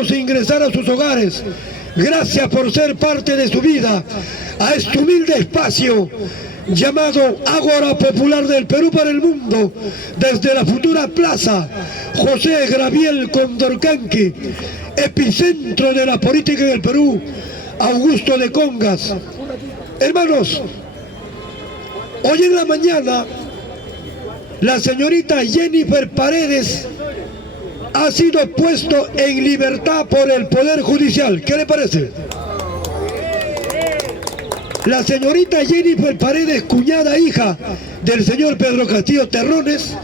ciudadanos ingresar a sus hogares. Gracias por ser parte de su vida a este humilde espacio llamado Ágora Popular del Perú para el Mundo, desde la futura Plaza José Graviel Condorcanqui, epicentro de la política en el Perú, Augusto de Congas. Hermanos, hoy en la mañana la señorita Jennifer Paredes ha sido puesto en libertad por el Poder Judicial. ¿Qué le parece? La señorita Jennifer Paredes, cuñada hija del señor Pedro Castillo Terrones,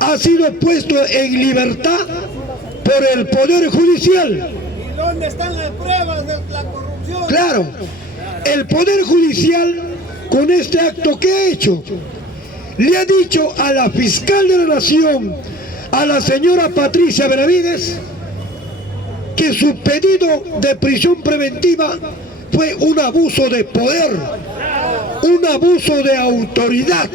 ha sido puesto en libertad por el Poder Judicial. ¿Y dónde están las pruebas de la corrupción? Claro, el Poder Judicial con este acto que ha hecho, le ha dicho a la fiscal de la Nación, a la señora Patricia Benavides, que su pedido de prisión preventiva fue un abuso de poder, un abuso de autoridad,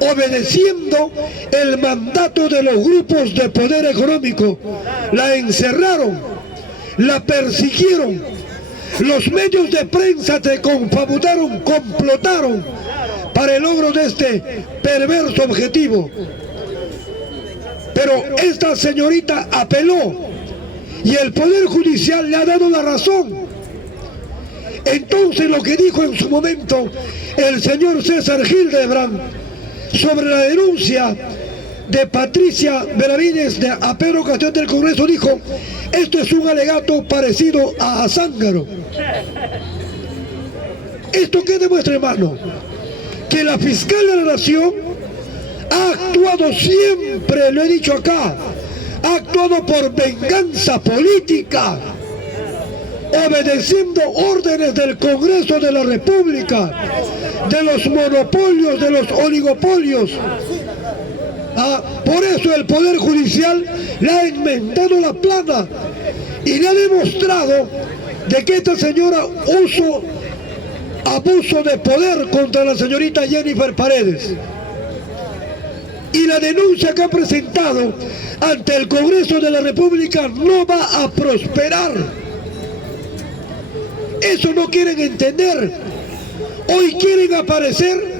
obedeciendo el mandato de los grupos de poder económico. La encerraron, la persiguieron, los medios de prensa se confabularon, complotaron para el logro de este perverso objetivo. Pero esta señorita apeló y el Poder Judicial le ha dado la razón. Entonces lo que dijo en su momento el señor César Hildebrand sobre la denuncia de Patricia Benavides a Pedro Castillo del Congreso, dijo: esto es un alegato parecido a Azángaro. ¿Esto qué demuestra, hermano? Que la fiscal de la Nación ha actuado siempre, lo he dicho acá, ha actuado por venganza política, obedeciendo órdenes del Congreso de la República, de los monopolios, de los oligopolios. Por eso el Poder Judicial le ha enmendado la plana y le ha demostrado de que esta señora usó abuso de poder contra la señorita Jennifer Paredes. Y la denuncia que ha presentado ante el Congreso de la República no va a prosperar. Eso no quieren entender. Hoy quieren aparecer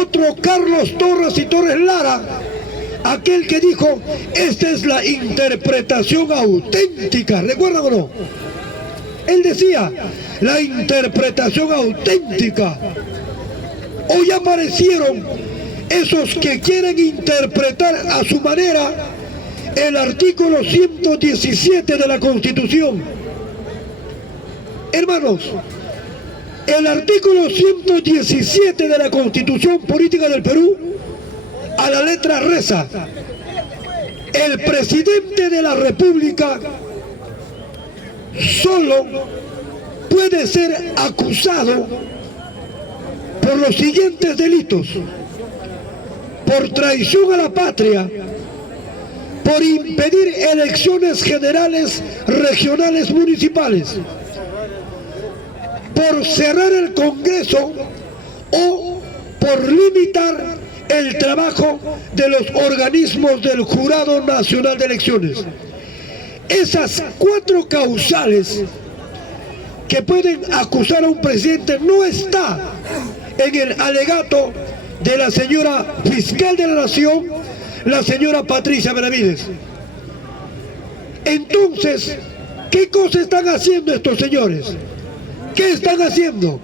otro Carlos Torres y Torres Lara, aquel que dijo: esta es la interpretación auténtica. ¿Recuerdan o no? Él decía: la interpretación auténtica. Hoy aparecieron esos que quieren interpretar a su manera el artículo 117 de la Constitución. Hermanos, el artículo 117 de la Constitución Política del Perú, a la letra reza: el presidente de la República solo puede ser acusado por los siguientes delitos: por traición a la patria, por impedir elecciones generales, regionales, municipales, por cerrar el Congreso o por limitar el trabajo de los organismos del Jurado Nacional de Elecciones. Esas 4 causales que pueden acusar a un presidente no está en el alegato de la señora fiscal de la Nación, la señora Patricia Benavides. Entonces, ¿qué cosa están haciendo estos señores? ¿Qué están haciendo?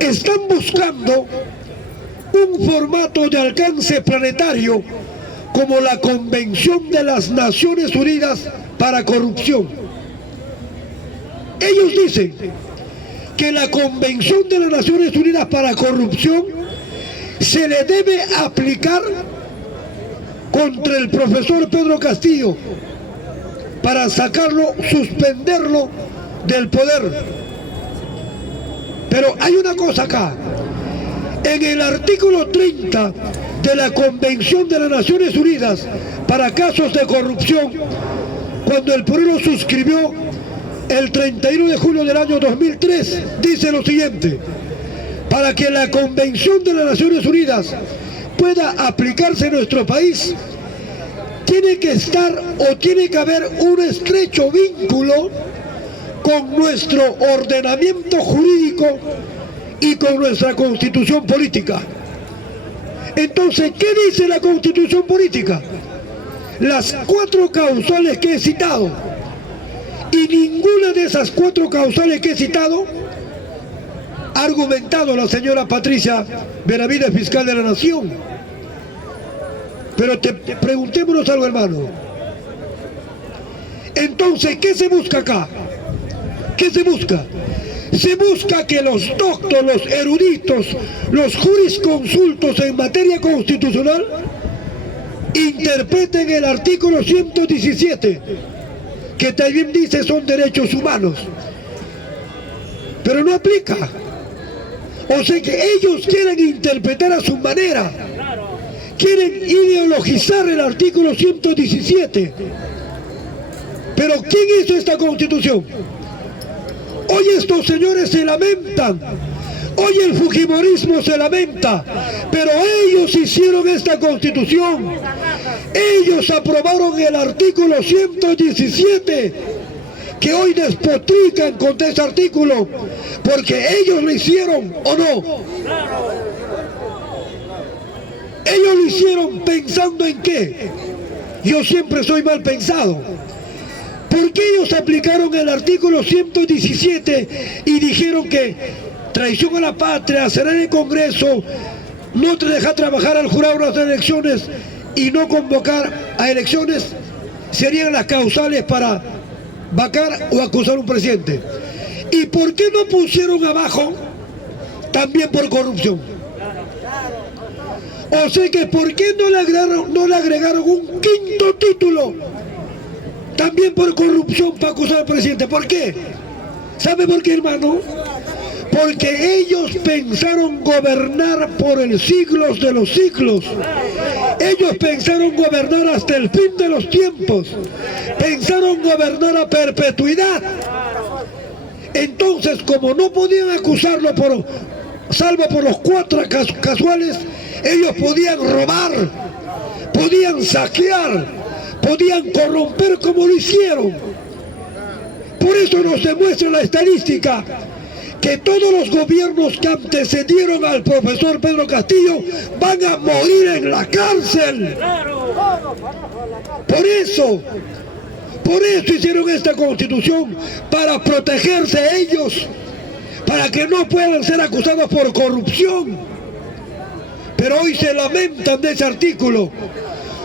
Están buscando un formato de alcance planetario como la Convención de las Naciones Unidas para Corrupción. Ellos dicen que la Convención de las Naciones Unidas para Corrupción se le debe aplicar contra el profesor Pedro Castillo para sacarlo, suspenderlo del poder. Pero hay una cosa acá: en el artículo 30 de la Convención de las Naciones Unidas para casos de corrupción, cuando el Perú lo suscribió el 31 de julio del año 2003, dice lo siguiente: para que la Convención de las Naciones Unidas pueda aplicarse en nuestro país, tiene que estar o tiene que haber un estrecho vínculo con nuestro ordenamiento jurídico y con nuestra constitución política. Entonces, ¿qué dice la constitución política? Las 4 causales que he citado, y ninguna de esas 4 causales que he citado ha argumentado la señora Patricia Benavides, fiscal de la Nación. Pero preguntémonos algo, hermano. Entonces, ¿qué se busca acá? ¿Qué se busca? Se busca que los doctos, los eruditos, los jurisconsultos en materia constitucional interpreten el artículo 117, que también dice son derechos humanos, pero no aplica. O sea que ellos quieren interpretar a su manera, quieren ideologizar el artículo 117. Pero ¿quién hizo esta constitución? Hoy estos señores se lamentan, hoy el fujimorismo se lamenta, pero ellos hicieron esta constitución. Ellos aprobaron el artículo 117, que hoy despotrican contra ese artículo, porque ellos lo hicieron, ¿o no? Ellos lo hicieron pensando en qué. Yo siempre soy mal pensado. ¿Por qué ellos aplicaron el artículo 117 y dijeron que traición a la patria, será en el Congreso, no te deja trabajar al jurado de las elecciones y no convocar a elecciones, serían las causales para vacar o acusar a un presidente? ¿Y por qué no pusieron abajo también por corrupción? O sea que ¿por qué no le agregaron un 5.º título también por corrupción para acusar al presidente? ¿Por qué? ¿Sabe por qué, hermano? Porque ellos pensaron gobernar por el siglos de los siglos. Ellos pensaron gobernar hasta el fin de los tiempos. Pensaron gobernar a perpetuidad. Entonces, como no podían acusarlo salvo por los 4 casuales, ellos podían robar, podían saquear, podían corromper como lo hicieron. Por eso nos demuestra la estadística que todos los gobiernos que antecedieron al profesor Pedro Castillo van a morir en la cárcel. Por eso hicieron esta constitución, para protegerse ellos, para que no puedan ser acusados por corrupción. Pero hoy se lamentan de ese artículo,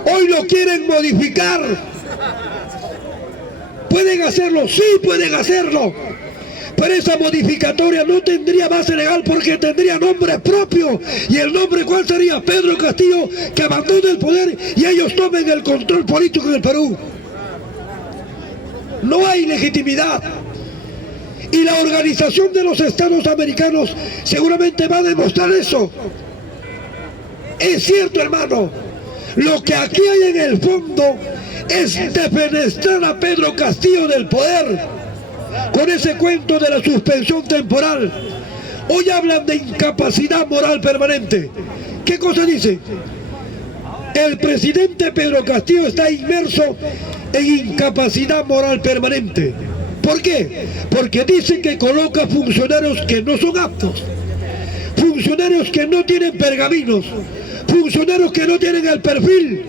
hoy lo quieren modificar. ¿Pueden hacerlo? Sí, pueden hacerlo. Pero esa modificatoria no tendría base legal porque tendría nombre propio. ¿Y el nombre cuál sería? Pedro Castillo, que abandone el poder y ellos tomen el control político del Perú. No hay legitimidad. Y la Organización de los Estados Americanos seguramente va a demostrar eso. Es cierto, hermano, lo que aquí hay en el fondo es defenestrar a Pedro Castillo del poder, con ese cuento de la suspensión temporal. Hoy hablan de incapacidad moral permanente. ¿Qué cosa dice? El presidente Pedro Castillo está inmerso en incapacidad moral permanente. ¿Por qué? Porque dice que coloca funcionarios que no son aptos, funcionarios que no tienen pergaminos, funcionarios que no tienen el perfil.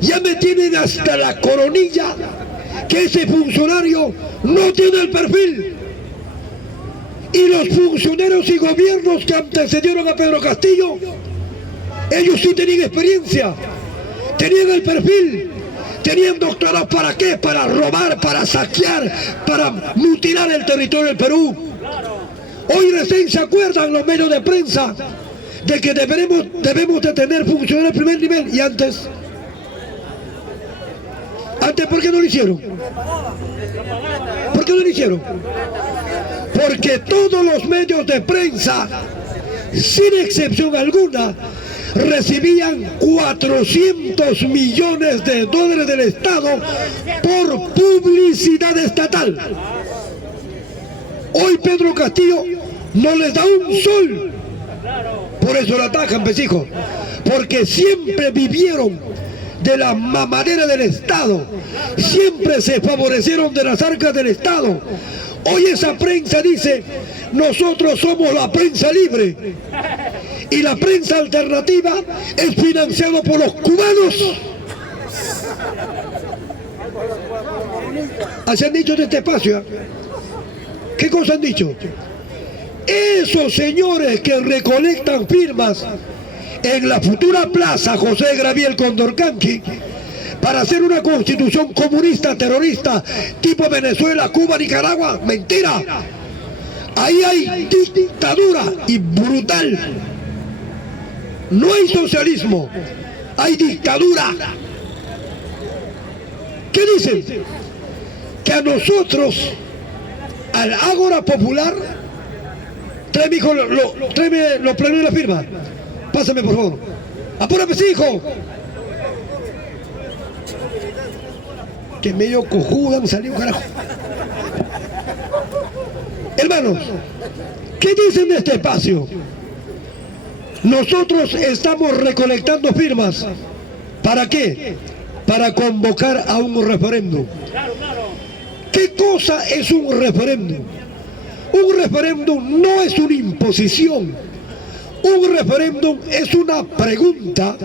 Ya me tienen hasta la coronilla que ese funcionario no tiene el perfil. Y los funcionarios y gobiernos que antecedieron a Pedro Castillo, ellos sí tenían experiencia, tenían el perfil, tenían doctorados. ¿Para qué? Para robar, para saquear, para mutilar el territorio del Perú. Hoy recién se acuerdan los medios de prensa de que debemos de tener funcionarios de primer nivel. Y antes, ¿por qué no lo hicieron? ¿Por qué no lo hicieron? Porque todos los medios de prensa, sin excepción alguna, recibían 400 millones de dólares del Estado por publicidad estatal. Hoy Pedro Castillo no les da un sol. Por eso lo atacan, pues, hijo. Porque siempre vivieron de la mamadera del Estado, siempre se favorecieron de las arcas del Estado. Hoy esa prensa dice, nosotros somos la prensa libre, y la prensa alternativa es financiada por los cubanos. Así han dicho de este espacio, ¿eh? ¿Qué cosa han dicho? Esos señores que recolectan firmas en la futura plaza José Gabriel Condorcanqui para hacer una constitución comunista, terrorista, tipo Venezuela, Cuba, Nicaragua, mentira. Ahí hay dictadura y brutal. No hay socialismo, hay dictadura. ¿Qué dicen? Que a nosotros, al Ágora Popular, tráeme, hijo, tráeme los planos de la firma. Pásame, por favor. Apúrame, sí, hijo. Que medio cojuda han salido, carajo. Hermanos, ¿qué dicen de este espacio? Nosotros estamos recolectando firmas. ¿Para qué? Para convocar a un referéndum. ¿Qué cosa es un referéndum? Un referéndum no es una imposición. Un referéndum es una pregunta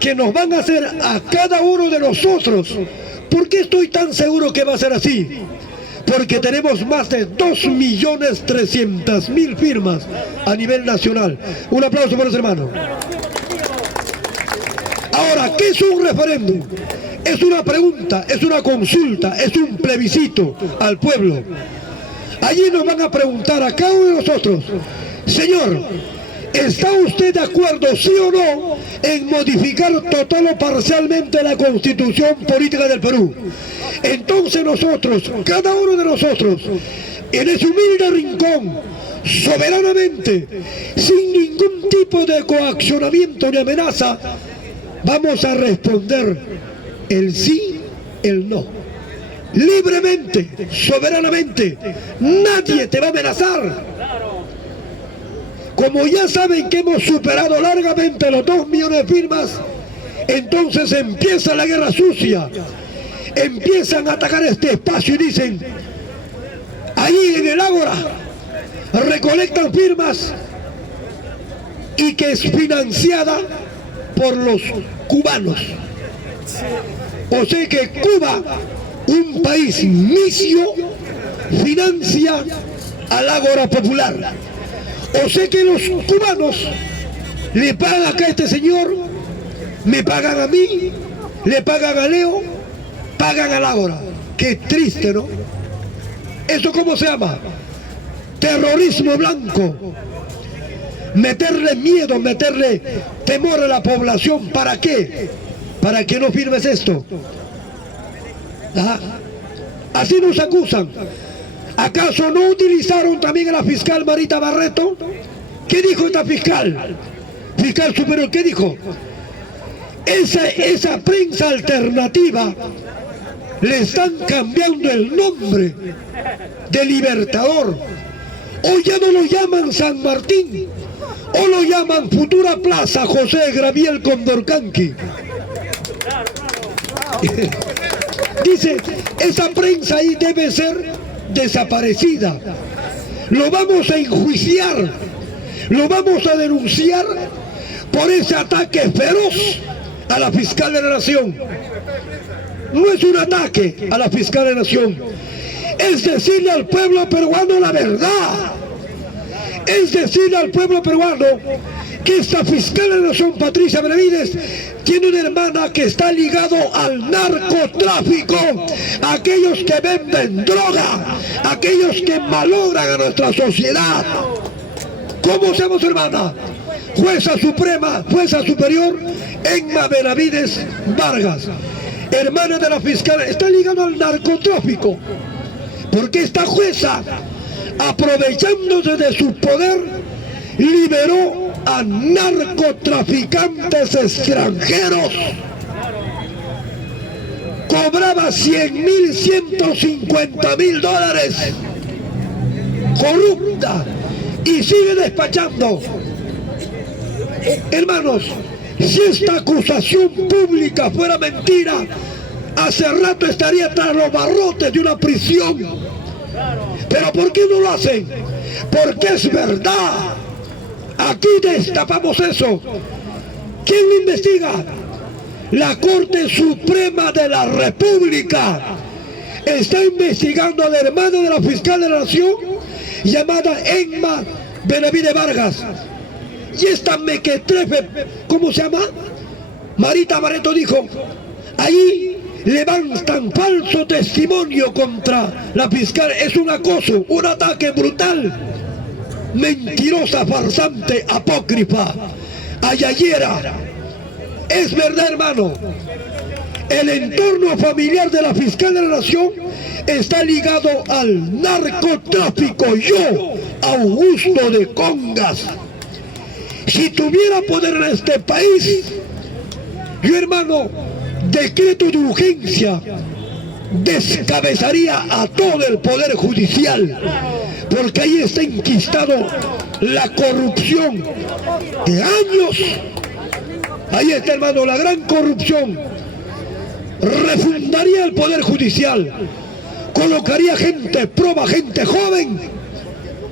que nos van a hacer a cada uno de nosotros. ¿Por qué estoy tan seguro que va a ser así? Porque tenemos más de 2.300.000 firmas a nivel nacional. Un aplauso para los hermanos. Ahora, ¿qué es un referéndum? Es una pregunta, es una consulta, es un plebiscito al pueblo. Allí nos van a preguntar a cada uno de nosotros, señor, ¿está usted de acuerdo, sí o no, en modificar total o parcialmente la Constitución Política del Perú? Entonces nosotros, cada uno de nosotros, en ese humilde rincón, soberanamente, sin ningún tipo de coaccionamiento ni amenaza, vamos a responder el sí, el no. Libremente, soberanamente, nadie te va a amenazar. Como ya saben que hemos superado largamente los 2 millones de firmas, entonces empieza la guerra sucia. Empiezan a atacar este espacio y dicen, ahí en el Ágora recolectan firmas y que es financiada por los cubanos. O sea que Cuba, un país misio, financia al Ágora Popular. O sea que los cubanos le pagan acá a este señor, me pagan a mí, le pagan a Leo, pagan al Ágora. Qué triste, ¿no? ¿Eso cómo se llama? Terrorismo blanco. Meterle miedo, meterle temor a la población. ¿Para qué? Para que no firmes esto. Ajá. Así nos acusan. ¿Acaso no utilizaron también a la fiscal Marita Barreto? ¿Qué dijo esta fiscal? Fiscal superior, ¿qué dijo? Esa prensa alternativa le están cambiando el nombre de Libertador. Hoy ya no lo llaman San Martín, o lo llaman Futura Plaza José Gabriel Condorcanqui. Dice, esa prensa ahí debe ser desaparecida. Lo vamos a enjuiciar, lo vamos a denunciar por ese ataque feroz a la fiscal de la Nación. No es un ataque a la fiscal de la Nación, es decirle al pueblo peruano la verdad. Es decirle al pueblo peruano que esta fiscal de la Nación, Patricia Benavides, tiene una hermana que está ligado al narcotráfico, aquellos que venden droga, aquellos que malogran a nuestra sociedad. ¿Cómo se llama su hermana? Jueza Suprema, Jueza Superior, Emma Benavides Vargas, hermana de la fiscal, está ligado al narcotráfico, porque esta jueza, aprovechándose de su poder, liberó a narcotraficantes extranjeros. Cobraba 100.000, 150.000 dólares, corrupta, y sigue despachando. Hermanos, Si esta acusación pública fuera mentira, hace rato estaría tras los barrotes de una prisión. Pero ¿por qué no lo hacen? Porque es verdad. Aquí destapamos eso. ¿Quién lo investiga? La Corte Suprema de la República está investigando a la hermana de la fiscal de la Nación, llamada Emma Benavides Vargas. Y esta mequetrefe, ¿cómo se llama? Marita Barreto dijo, ahí levantan falso testimonio contra la fiscal. Es un acoso, un ataque brutal. Mentirosa, farsante, apócrifa, ayayera. Es verdad, hermano. El entorno familiar de la fiscal de la Nación está ligado al narcotráfico. Yo, Augusto de Congas, si tuviera poder en este país, yo, hermano, decreto de urgencia, descabezaría a todo el poder judicial, porque ahí está enquistado la corrupción de años. Ahí está, hermano, la gran corrupción. Refundaría el poder judicial, colocaría gente proba, gente joven,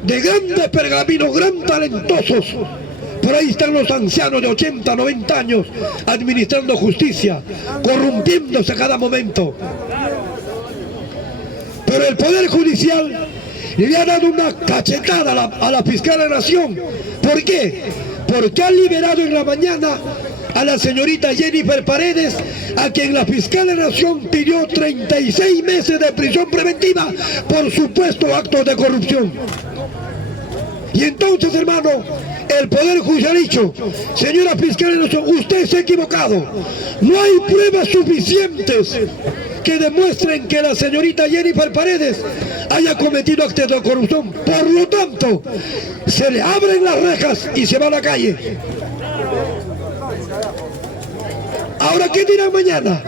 de grandes pergaminos, gran talentosos. Por ahí están los ancianos de 80, 90 años administrando justicia, corrompiéndose a cada momento. Pero el Poder Judicial le ha dado una cachetada a la fiscal de la Nación. ¿Por qué? Porque ha liberado en la mañana a la señorita Jennifer Paredes, a quien la fiscal de la Nación pidió 36 meses de prisión preventiva por supuesto actos de corrupción. Y entonces, hermano, el Poder Judicial ha dicho, señora fiscal de la Nación, usted se ha equivocado. No hay pruebas suficientes que demuestren que la señorita Jennifer Paredes haya cometido actos de corrupción. Por lo tanto, se le abren las rejas y se va a la calle. Ahora, ¿qué dirán mañana?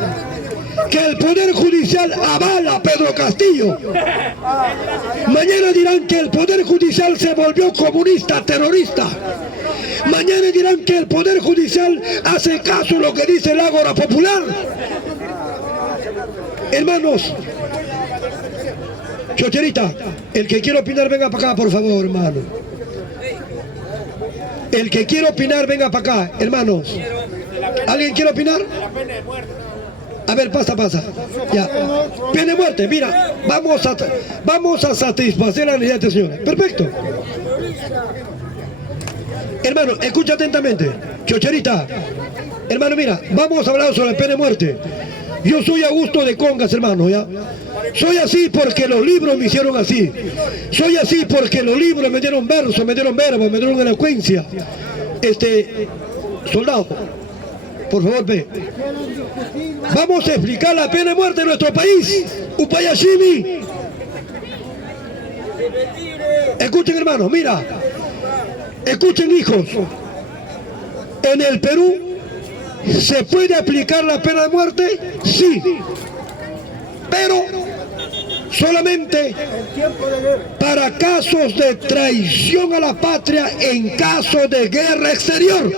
Que el Poder Judicial avala a Pedro Castillo. Mañana dirán que el Poder Judicial se volvió comunista, terrorista. Mañana dirán que el Poder Judicial hace caso a lo que dice el Ágora Popular. Hermanos, Chocherita, el que quiera opinar venga para acá, por favor, hermano. El que quiera opinar venga para acá, hermanos. ¿Alguien quiere opinar? A ver, pasa. Ya. Pena de muerte, mira, vamos a satisfacer la necesidad de este señor. Perfecto. Hermano, escucha atentamente. Chocherita, hermano, mira, vamos a hablar sobre la pena de muerte. Yo soy Augusto de Congas, hermano, ¿ya? Soy así porque los libros me hicieron así. Soy así porque los libros me dieron versos, me dieron verbos, me dieron elocuencia. Soldado, por favor, ve. Vamos a explicar la pena de muerte en nuestro país. Upayashimi. Escuchen, hermanos, mira. Escuchen, hijos. En el Perú, ¿se puede aplicar la pena de muerte? Sí. Pero solamente para casos de traición a la patria en caso de guerra exterior.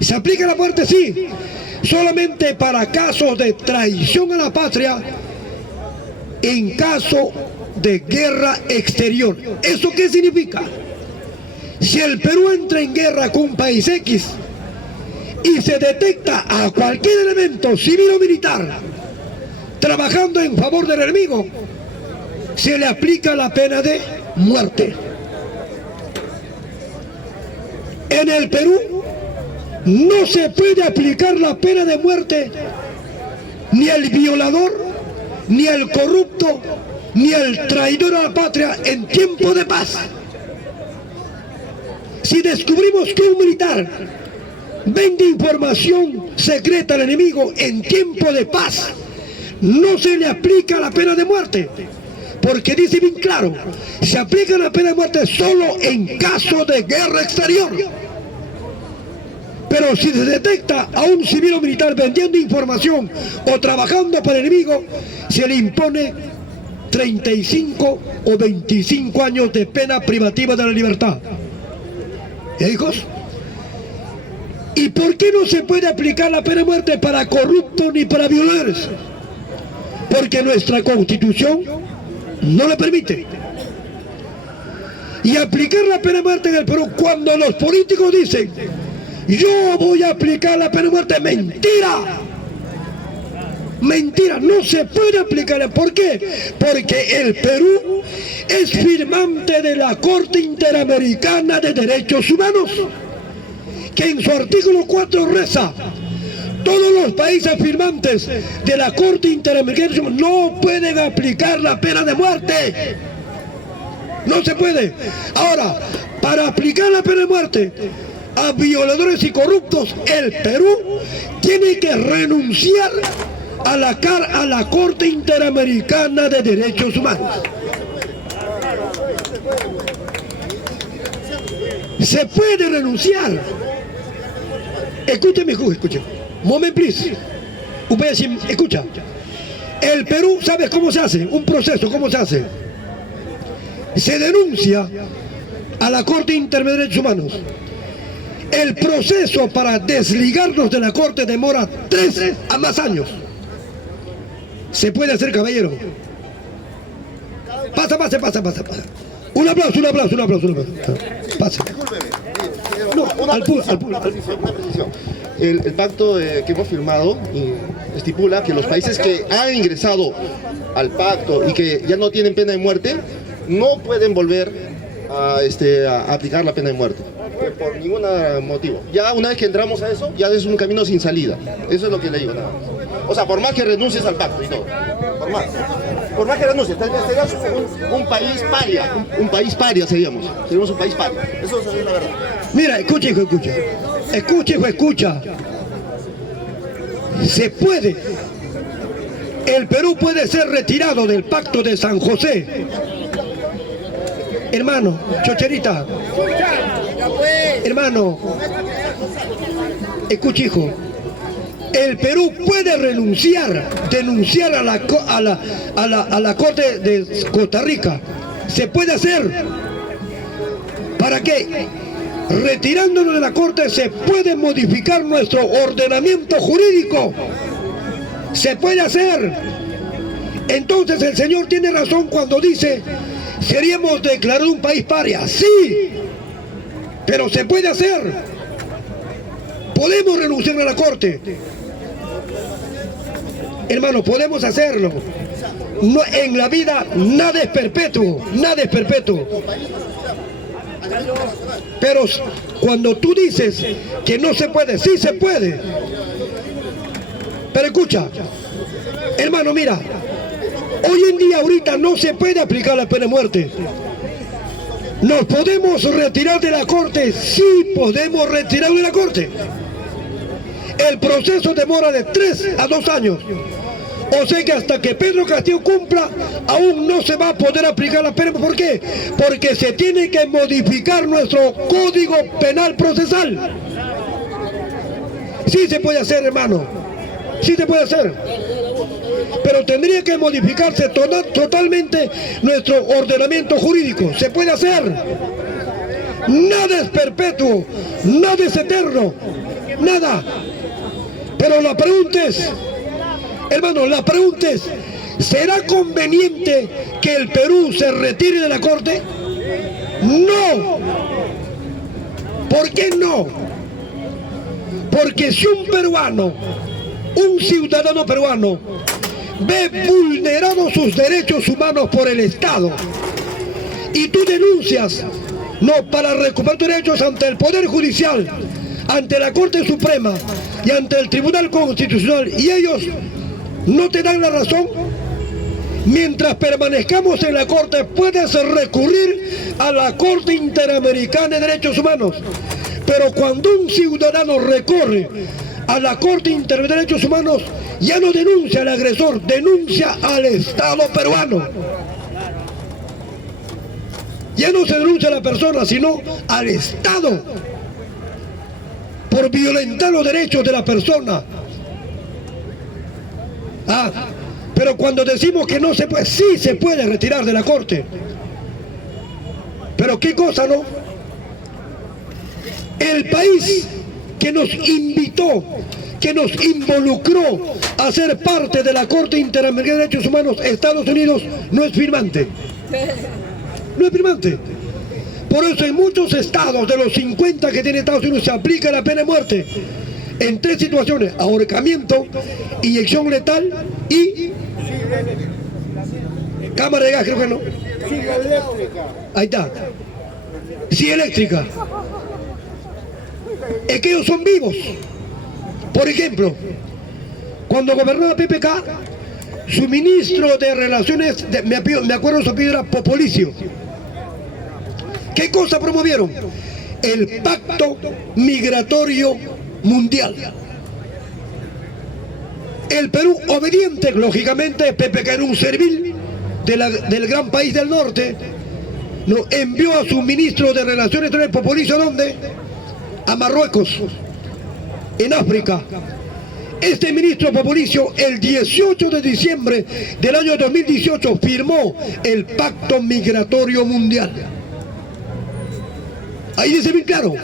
¿Se aplica la muerte? Sí. Solamente para casos de traición a la patria en caso de guerra exterior. ¿Eso qué significa? Si el Perú entra en guerra con un país X y se detecta a cualquier elemento civil o militar trabajando en favor del enemigo, se le aplica la pena de muerte. En el Perú no se puede aplicar la pena de muerte ni al violador, ni al corrupto, ni al traidor a la patria en tiempo de paz. Si descubrimos que un militar vende información secreta al enemigo en tiempo de paz, no se le aplica la pena de muerte, porque dice bien claro, se aplica la pena de muerte solo en caso de guerra exterior. Pero si se detecta a un civil o militar vendiendo información o trabajando para el enemigo, se le impone 35 o 25 años de pena privativa de la libertad. ¿Y hijos? ¿Y por qué no se puede aplicar la pena de muerte para corruptos ni para violadores? Porque nuestra Constitución no le permite. Y aplicar la pena de muerte en el Perú, cuando los políticos dicen yo voy a aplicar la pena de muerte, mentira. Mentira, no se puede aplicar. ¿Por qué? Porque el Perú es firmante de la Corte Interamericana de Derechos Humanos, que en su artículo 4 reza: todos los países firmantes de la Corte Interamericana de Derechos Humanos no pueden aplicar la pena de muerte. No se puede. Ahora, para aplicar la pena de muerte a violadores y corruptos, el Perú tiene que renunciar a la Corte Interamericana de Derechos Humanos. Se puede renunciar. Escúcheme, escuche. Moment, please. Escucha. El Perú, ¿sabes cómo se hace? Un proceso, ¿cómo se hace? Se denuncia a la Corte Interamericana de Derechos Humanos. El proceso para desligarnos de la Corte demora 3 a más años. Se puede hacer, caballero. Pasa. Un aplauso. Pasa. No, al público. El pacto que hemos firmado estipula que los países que han ingresado al pacto y que ya no tienen pena de muerte no pueden volver a aplicar la pena de muerte por ningún motivo. Ya una vez que entramos a eso, ya es un camino sin salida. Eso es lo que le digo, nada más. O sea, por más que renuncies al pacto y todo, por más que renuncies, seríamos un país paria, un país paria seríamos un país paria. Eso es la verdad. Mira, escucha. Se puede. El Perú puede ser retirado del Pacto de San José. Hermano, chocherita. Hermano, escucha, hijo. El Perú puede denunciar a la Corte de Costa Rica. Se puede hacer. ¿Para qué? Retirándonos de la Corte se puede modificar nuestro ordenamiento jurídico. Se puede hacer. Entonces el señor tiene razón cuando dice: seríamos declarados un país paria. Sí, pero se puede hacer. Podemos renunciar a la Corte. Hermano, podemos hacerlo. No, en la vida nada es perpetuo. Pero cuando tú dices que no se puede, sí se puede. Pero escucha, hermano, mira, hoy en día, ahorita no se puede aplicar la pena de muerte. ¿Nos podemos retirar de la Corte? Sí, podemos retirar de la Corte. El proceso demora de 3 a 2 años. O sea que hasta que Pedro Castillo cumpla, aún no se va a poder aplicar la pena. ¿Por qué? Porque se tiene que modificar nuestro Código Penal Procesal. Sí se puede hacer, hermano. Sí se puede hacer. Pero tendría que modificarse totalmente nuestro ordenamiento jurídico. Se puede hacer. Nada es perpetuo, nada es eterno, nada. Pero la pregunta es, hermano, ¿será conveniente que el Perú se retire de la Corte? No. ¿Por qué no? Porque si un ciudadano peruano, ve vulnerados sus derechos humanos por el Estado y tú denuncias para recuperar tus derechos ante el Poder Judicial, ante la Corte Suprema y ante el Tribunal Constitucional, y ellos no te dan la razón, mientras permanezcamos en la Corte puedes recurrir a la Corte Interamericana de Derechos Humanos. Pero cuando un ciudadano recorre a la Corte Interamericana de Derechos Humanos, ya no denuncia al agresor, denuncia al Estado peruano. Ya no se denuncia a la persona, sino al Estado, por violentar los derechos de la persona. Pero cuando decimos que no se puede, sí se puede retirar de la Corte. Pero qué cosa, ¿no? El país que nos invitó, que nos involucró a ser parte de la Corte Interamericana de Derechos Humanos, Estados Unidos no es firmante. No es firmante. Por eso en muchos estados de los 50 que tiene Estados Unidos se aplica la pena de muerte en 3 situaciones: ahorcamiento, inyección letal y cámara de gas, creo que no. Ahí está. Sí, eléctrica. Es que ellos son vivos. Por ejemplo, cuando gobernaba PPK, su ministro de Relaciones, me acuerdo su apellido era Popolicio. ¿Qué cosa promovieron? El Pacto Migratorio Mundial. El Perú, obediente, lógicamente, PPK era un servil del gran país del norte, ¿no? Envió a su ministro de Relaciones Exteriores, Popolicio, ¿a dónde? A Marruecos, en África. Este ministro Popolicio, el 18 de diciembre del año 2018, firmó el Pacto Migratorio Mundial. Ahí dice bien claro: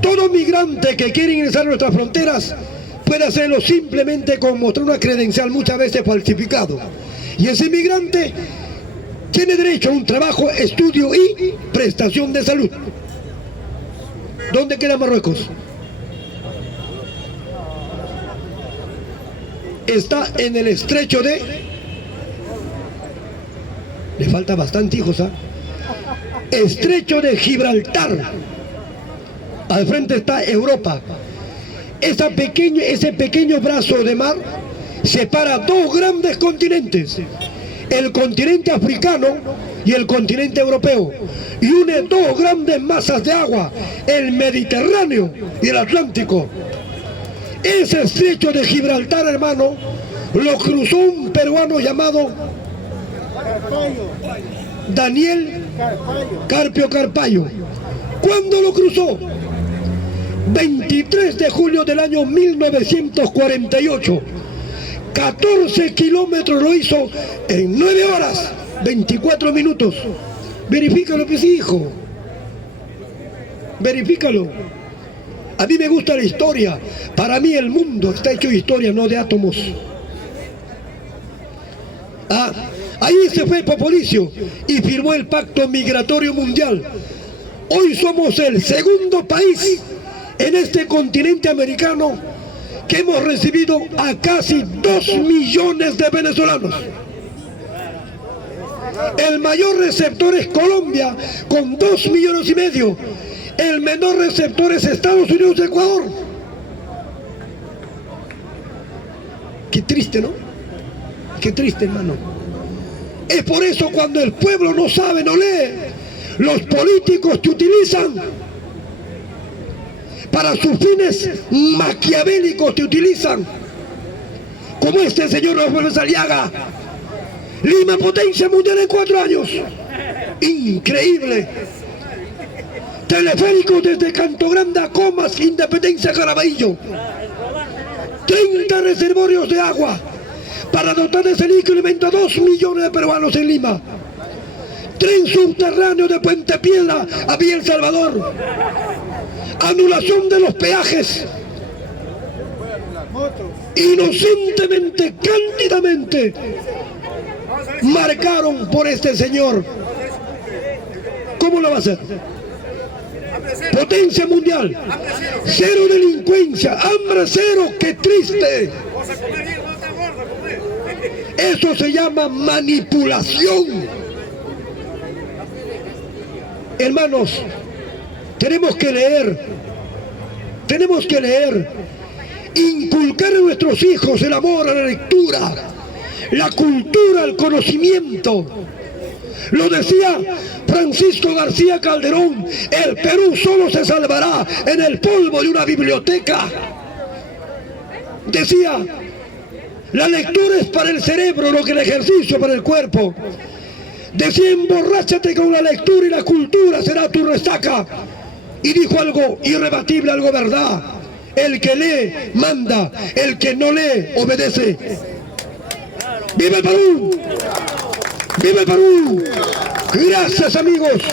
todo migrante que quiere ingresar a nuestras fronteras puede hacerlo simplemente con mostrar una credencial, muchas veces falsificado. Y ese migrante tiene derecho a un trabajo, estudio y prestación de salud. ¿Dónde queda Marruecos? Está en el estrecho de... Le falta bastante, hijos, ¿ah? Estrecho de Gibraltar. Al frente está Europa. Ese pequeño brazo de mar separa 2 grandes continentes: el continente africano y el continente europeo, y une 2 grandes masas de agua, el Mediterráneo y el Atlántico. Ese estrecho de Gibraltar, hermano, lo cruzó un peruano llamado Daniel Carpio Carpallo. ¿Cuándo lo cruzó? 23 de julio del año 1948. 14 kilómetros lo hizo en 9 horas, 24 minutos. Verifícalo, pues, hijo. Verifícalo. A mí me gusta la historia. Para mí el mundo está hecho de historia, no de átomos. Ahí se fue Popolicio y firmó el Pacto Migratorio Mundial. Hoy somos el segundo país en este continente americano que hemos recibido a casi 2 millones de venezolanos. El mayor receptor es Colombia, con 2,5 millones. El menor receptor es Estados Unidos y Ecuador. Qué triste, ¿no? Qué triste, hermano. Es por eso cuando el pueblo no sabe, no lee, los políticos te utilizan para sus fines maquiavélicos, te utilizan. Como este señor Rafael Saliaga. Lima, potencia mundial en 4 años. Increíble. Teleférico desde Canto Grande a Comas, Independencia, Caraballo. 30 reservorios de agua para dotar de ese líquido alimento a 2 millones de peruanos en Lima. Tren subterráneo de Puente Piedra a Villa El Salvador. Anulación de los peajes. Inocentemente, cándidamente, marcaron por este señor. ¿Cómo lo va a hacer? Potencia mundial, 0 delincuencia, hambre 0, qué triste. Eso se llama manipulación. Hermanos, tenemos que leer, inculcar a nuestros hijos el amor a la lectura, la cultura, el conocimiento. Lo decía Francisco García Calderón: el Perú solo se salvará en el polvo de una biblioteca. Decía, la lectura es para el cerebro lo que el ejercicio para el cuerpo. Decía, emborráchate con la lectura y la cultura será tu resaca. Y dijo algo irrebatible, algo verdad: el que lee manda, el que no lee obedece. ¡Viva el Perú! ¡Viva el Perú! Gracias, amigos.